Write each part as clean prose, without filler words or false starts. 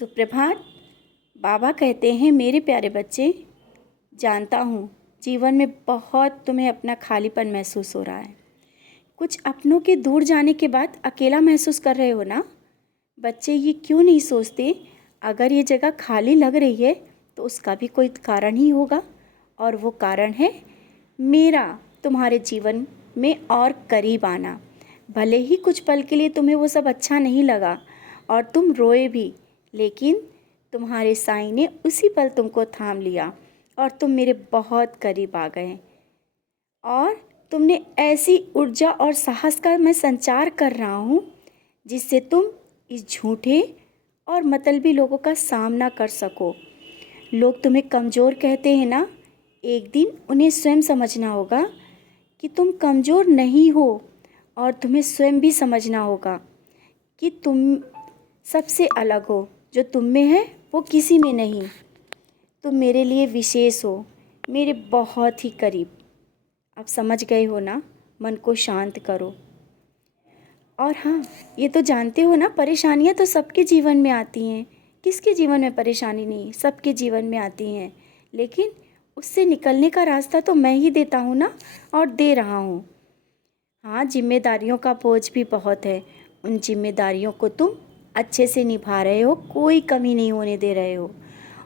सुप्रभात। बाबा कहते हैं, मेरे प्यारे बच्चे, जानता हूँ जीवन में बहुत तुम्हें अपना खालीपन महसूस हो रहा है। कुछ अपनों के दूर जाने के बाद अकेला महसूस कर रहे हो ना। बच्चे ये क्यों नहीं सोचते, अगर ये जगह खाली लग रही है तो उसका भी कोई कारण ही होगा, और वो कारण है मेरा तुम्हारे जीवन में और करीब आना। भले ही कुछ पल के लिए तुम्हें वो सब अच्छा नहीं लगा और तुम रोए भी, लेकिन तुम्हारे साईं ने उसी पल तुमको थाम लिया और तुम मेरे बहुत करीब आ गए। और तुमने ऐसी ऊर्जा और साहस का मैं संचार कर रहा हूँ जिससे तुम इस झूठे और मतलबी लोगों का सामना कर सको। लोग तुम्हें कमज़ोर कहते हैं ना, एक दिन उन्हें स्वयं समझना होगा कि तुम कमज़ोर नहीं हो, और तुम्हें स्वयं भी समझना होगा कि तुम सबसे अलग हो। जो तुम में है वो किसी में नहीं। तुम मेरे लिए विशेष हो, मेरे बहुत ही करीब। अब समझ गए हो ना। मन को शांत करो। और हाँ, ये तो जानते हो ना, परेशानियाँ तो सबके जीवन में आती हैं। किसके जीवन में परेशानी नहीं, सबके जीवन में आती हैं। लेकिन उससे निकलने का रास्ता तो मैं ही देता हूँ ना, और दे रहा हूँ। हाँ, जिम्मेदारियों का बोझ भी बहुत है। उन जिम्मेदारियों को तुम अच्छे से निभा रहे हो, कोई कमी नहीं होने दे रहे हो।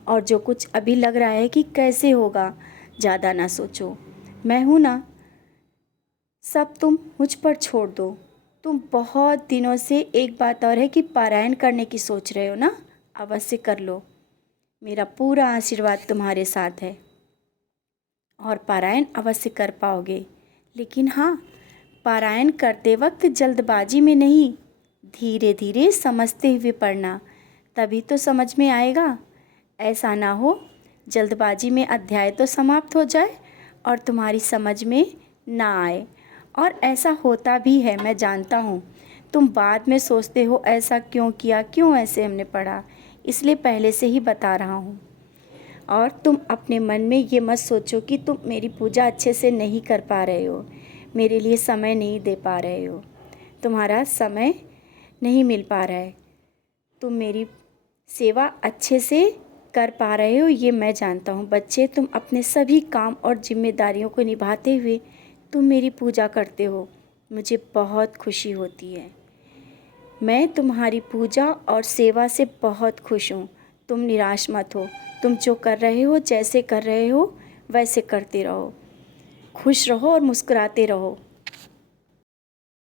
और जो कुछ अभी लग रहा है कि कैसे होगा, ज़्यादा ना सोचो, मैं हूँ ना। सब तुम मुझ पर छोड़ दो। तुम बहुत दिनों से, एक बात और है कि पारायण करने की सोच रहे हो ना, अवश्य कर लो। मेरा पूरा आशीर्वाद तुम्हारे साथ है और पारायण अवश्य कर पाओगे। लेकिन हाँ, पारायण करते वक्त जल्दबाजी में नहीं, धीरे धीरे समझते हुए पढ़ना, तभी तो समझ में आएगा। ऐसा ना हो जल्दबाजी में अध्याय तो समाप्त हो जाए और तुम्हारी समझ में ना आए। और ऐसा होता भी है, मैं जानता हूँ। तुम बाद में सोचते हो ऐसा क्यों किया, क्यों ऐसे हमने पढ़ा, इसलिए पहले से ही बता रहा हूँ। और तुम अपने मन में ये मत सोचो कि तुम मेरी पूजा अच्छे से नहीं कर पा रहे हो, मेरे लिए समय नहीं दे पा रहे हो, तुम्हारा समय नहीं मिल पा रहा है। तुम मेरी सेवा अच्छे से कर पा रहे हो, ये मैं जानता हूँ। बच्चे, तुम अपने सभी काम और जिम्मेदारियों को निभाते हुए तुम मेरी पूजा करते हो, मुझे बहुत खुशी होती है। मैं तुम्हारी पूजा और सेवा से बहुत खुश हूँ। तुम निराश मत हो। तुम जो कर रहे हो, जैसे कर रहे हो वैसे करते रहो, खुश रहो और मुस्कुराते रहो।